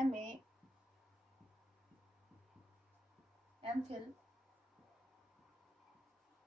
MA MPhil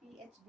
PhD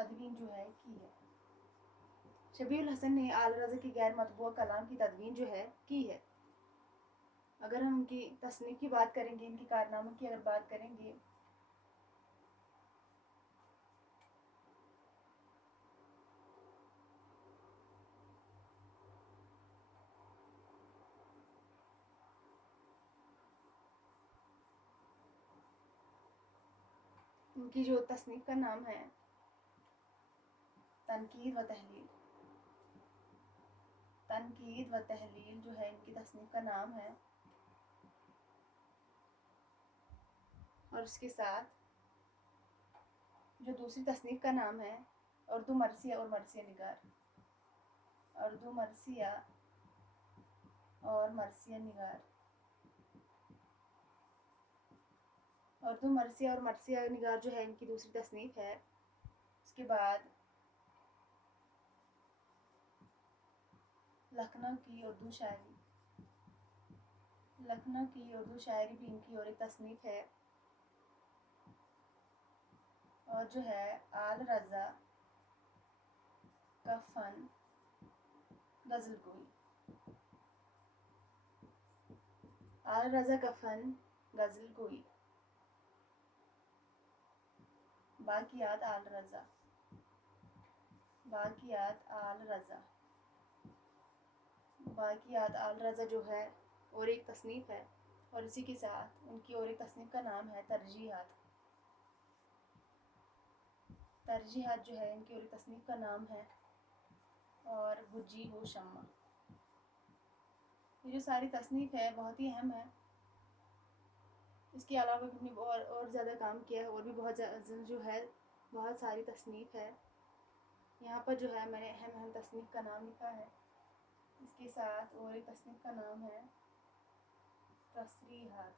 تدوین جو ہے کی ہے۔ شبیہ الحسن نے اعلی رضا کے غیر مطبوع کلام کی تدوین جو ہے کی ہے۔ اگر ہم ان کی تصنیف کی بات کریں گے، ان کی کارناموں کی اگر بات کریں گے، ان کی جو تصنیف کا نام ہے تنقید و تحلیل، تنقید و تحلیل جو ہے ان کی تصنیف کا نام ہے، اور اس کے ساتھ جو دوسری تصنیف کا نام ہے اردو مرثیہ اور مرثیہ نگار، اردو مرثیہ اور مرثیہ نگار، اردو مرثیہ اور مرثیہ نگار جو ہے ان کی دوسری تصنیف ہے۔ اس کے بعد لکھنؤ کی اردو شاعری، لکھنؤ کی اردو شاعری بھی ان کی اور ایک تصنیف ہے، اور جو ہے آل رضا کا فن غزل گوئی، آل رضا کا فن غزل گوئی، باقیات آل رضا، باقیات آل رضا، باقیات آل رضا جو ہے اور ایک تصنیف ہے، اور اسی کے ساتھ ان کی اور ایک تصنیف کا نام ہے ترجیحات، ترجیحات جو ہے ان کی اور ایک تصنیف کا نام ہے، اور وجیہ و شمع۔ یہ جو ساری تصنیف ہے بہت ہی اہم ہے۔ اس کے علاوہ بھی اور زیادہ کام کیا ہے، اور بھی بہت جو ہے بہت ساری تصنیف ہے۔ یہاں پر جو ہے میں نے اہم اہم تصنیف کا نام لکھا ہے۔ اس کے ساتھ اور ایک تصنیف کا نام ہے تصریحات،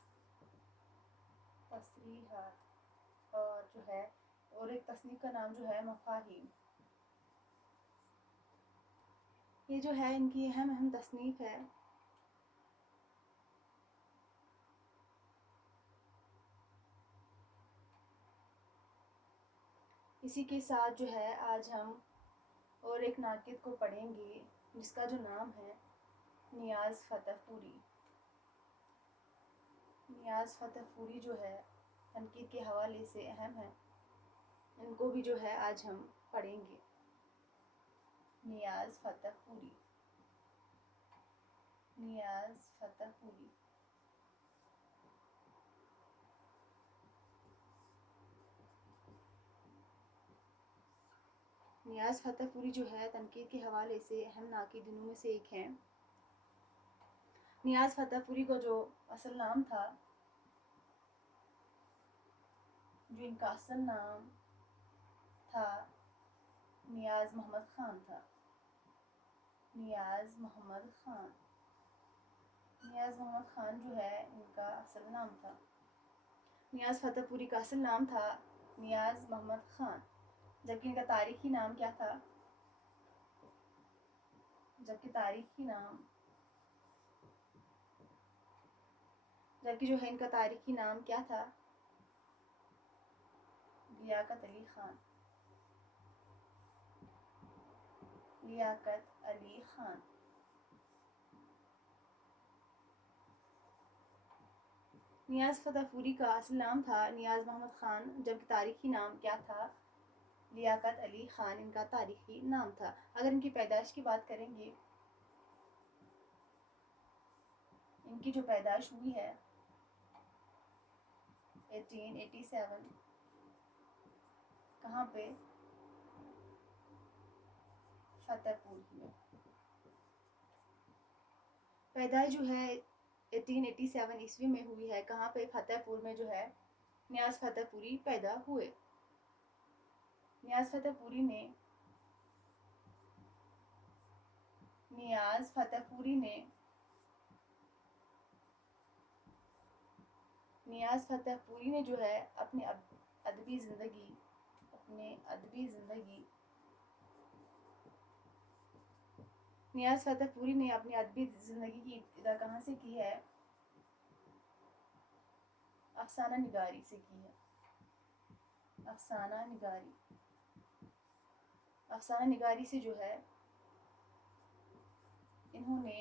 تصریحات، اور جو ہے اور ایک تصنیف کا نام جو ہے مفاہیم۔ یہ جو ہے ان کی اہم اہم تصنیف ہے۔ اسی کے ساتھ جو ہے آج ہم اور ایک ناقد کو پڑھیں گے جس کا جو نام ہے نیاز فتح پوری۔ نیاز فتح پوری جو ہے تنقید کے حوالے سے اہم ہے، ان کو بھی جو ہے آج ہم پڑھیں گے۔ نیاز فتح پوری، نیاز فتح پوری۔ نیاز فتح پوری جو ہے تنقید کے حوالے سے اہم ناقدینوں میں سے ایک ہیں۔ نیاز فتح پوری کو جو اصل نام تھا، جو ان کا اصل نام تھا نیاز محمد خان تھا، نیاز محمد خان، نیاز محمد خان جو ہے ان کا اصل نام تھا۔ نیاز فتح پوری کا اصل نام تھا نیاز محمد خان، جبکہ ان کا تاریخی نام کیا تھا؟ جبکہ جو ہے ان کا تاریخی نام کیا تھا؟ لیاقت علی خان، لیاقت علی خان۔ نیاز فتح پوری کا اصل نام تھا نیاز محمد خان، جبکہ تاریخی نام کیا تھا؟ لیاقت علی خان ان کا تاریخی نام تھا۔ اگر ان کی پیدائش کی بات کریں گے، ان کی جو پیدائش ہوئی ہے 1887، کہاں پہ؟ فتح پور میں۔ پیدائش جو ہے 1887 عیسوی میں ہوئی ہے، کہاں پہ؟ فتح پور میں جو ہے نیاز فتح پوری پیدا ہوئے۔ نیاز فتح پوری نے نیاز فتح پوری نے نیاز فتح پوری نے جو ہے اپنی ادبی زندگی نیاز فتح پوری نے اپنی ادبی زندگی کی ابتدا کہاں سے کی ہے؟ افسانہ نگاری سے کی ہے، افسانہ نگاری۔ افسانہ نگاری سے جو ہے انہوں نے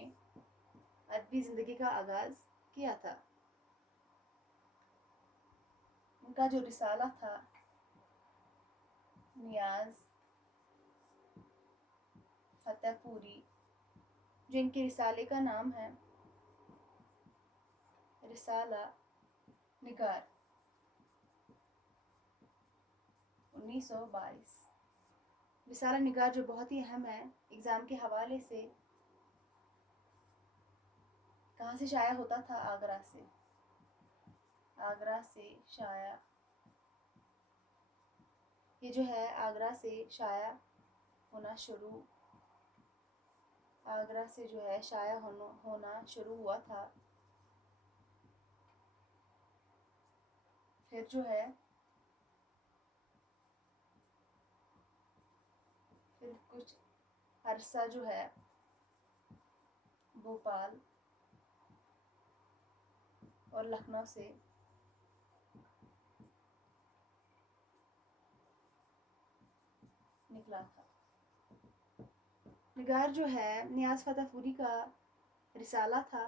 ادبی زندگی کا آغاز کیا تھا۔ ان کا جو رسالہ تھا نیاز فتح پوری، جو ان کے رسالے کا نام ہے رسالہ نگار، 1922۔ رسالہ نگار جو بہت ہی اہم ہے اگزام کے حوالے سے، کہاں سے شائع ہوتا تھا؟ آگرہ سے۔ آگرہ سے شائع، یہ جو ہے آگرہ سے شائع ہونا شروع، آگرہ سے جو ہے شائع ہونا شروع ہوا تھا۔ پھر جو ہے پھر کچھ عرصہ جو ہے بھوپال اور لکھنؤ سے نکلا تھا۔ نگار جو ہے نیاز فتح پوری کا رسالہ تھا،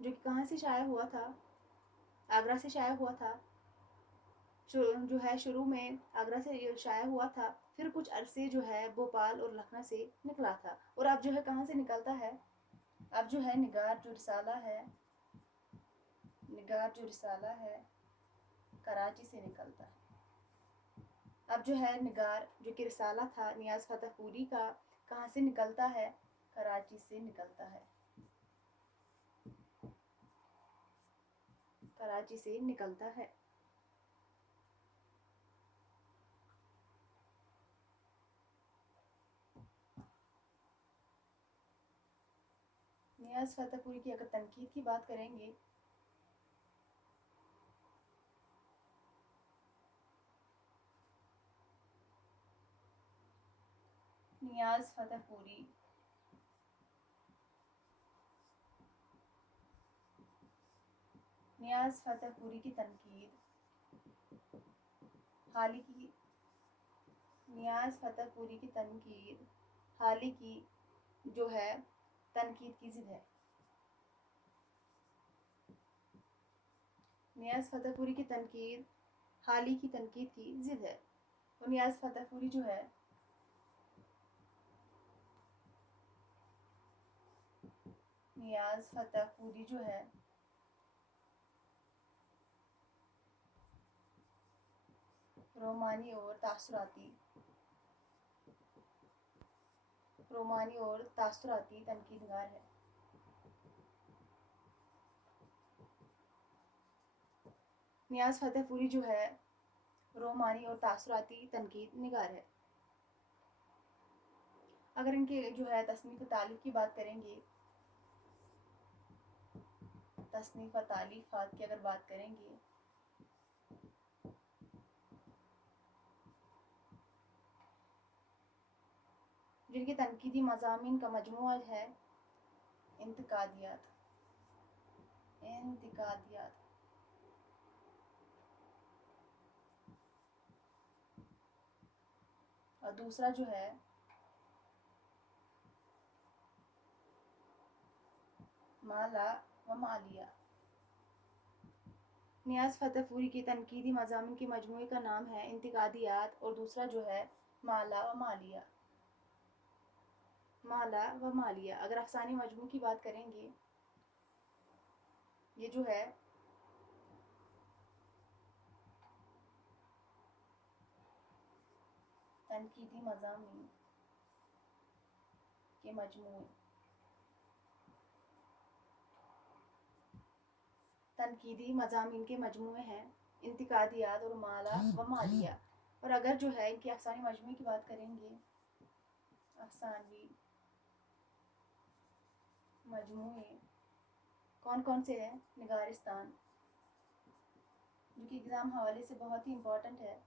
جو کہ کہاں سے شائع ہوا تھا؟ آگرہ سے شائع ہوا تھا، جو ہے شروع میں آگرہ سے شائع ہوا تھا، پھر کچھ عرصے جو ہے بھوپال اور لکھنؤ سے نکلا تھا، اور اب جو ہے کہاں سے نکلتا ہے؟ اب جو ہے نگار جو رسالہ ہے، نگار جو رسالہ ہے کراچی سے نکلتا ہے۔ اب جو ہے نگار جو کہ رسالہ تھا نیاز فتح پوری کا، کہاں سے نکلتا ہے؟ کراچی سے نکلتا ہے، کراچی سے نکلتا ہے۔ نیاز فتح پوری کی اگر تنقید کی بات کریں گے، نیاز فتح پوری نیاز فتح پوری کی تنقید نیاز فتح پوری کی تنقید حال ہی کی جو ہے تنقید کی ضد ہے۔ نیاز فتح پوری کی تنقید حال ہی کی تنقید کی ضد ہے، اور نیاز فتح پوری جو ہے نیاز فتح پوری جو ہے رومانی اور تاثراتی تنقید نگار ہے۔ نیاز فتح پوری جو ہے رومانی اور تاثراتی تنقید نگار ہے۔ اگر ان کے جو ہے تصنیف تالیف کی بات کریں گے، تصنیف تالیفات کی اگر بات کریں گے، جن کے تنقیدی مضامین کا مجموعہ ہے انتقادیات، اور دوسرا جو ہے مالا و مالیہ۔ نیاز فتح پوری کی تنقیدی مضامین کے مجموعے کا نام ہے انتقادیات، اور دوسرا جو ہے مالا و مالیہ۔ اگر افسانے مجموع کی بات کریں گے، یہ جو ہے تنقیدی مضامین کے مجموعے، تنقیدی مضامین کے مجموعے ہیں انتقادیات اور مالا و مالیہ۔ اور اگر جو ہے ان کے افسانے مجموعے کی بات کریں گے، افسانوی مجموعے کون کون سے ہیں؟ نگارستان، جو کہ ایگزام حوالے سے بہت ہی امپورٹنٹ ہے،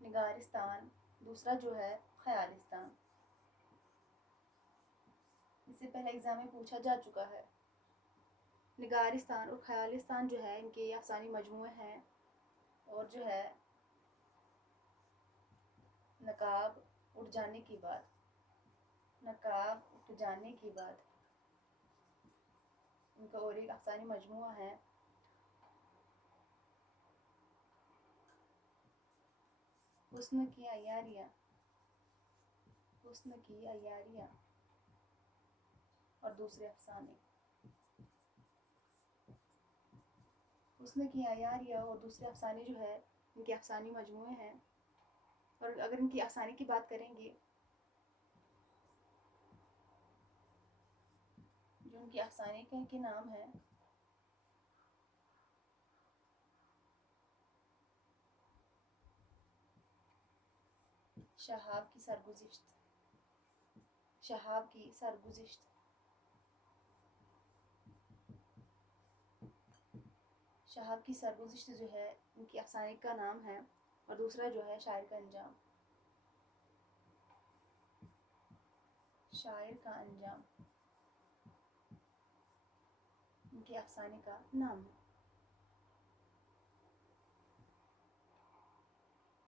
نگارستان، دوسرا جو ہے خیالستان، اس سے پہلے ایگزام میں پوچھا جا چکا ہے۔ نگارستان اور خیالستان جو ہے ان کے افسانے مجموعے ہیں، اور جو ہے نقاب اٹھ جانے کے بعد، نقاب اٹھ جانے کے بعد، ان کا اور ایک افسانوی مجموعہ ہے حسن کی عیاریاں، حسن کی عیاریاں اور دوسرے افسانے. حسن کی عیاریاں اور دوسرے افسانے جو ہے ان کے افسانوی مجموعے ہیں. اور اگر ان کی افسانے کی بات کریں گے، جو ان کے افسانے کے نام ہیں شہاب کی سرگزشت، شہاب کی سرگزشت، شہاب کی سرگزشت جو ہے ان کی افسانے کا نام ہے. اور دوسرا جو ہے شاعر کا انجام، شاعر کا انجام ان کے افسانے کا نام ہے.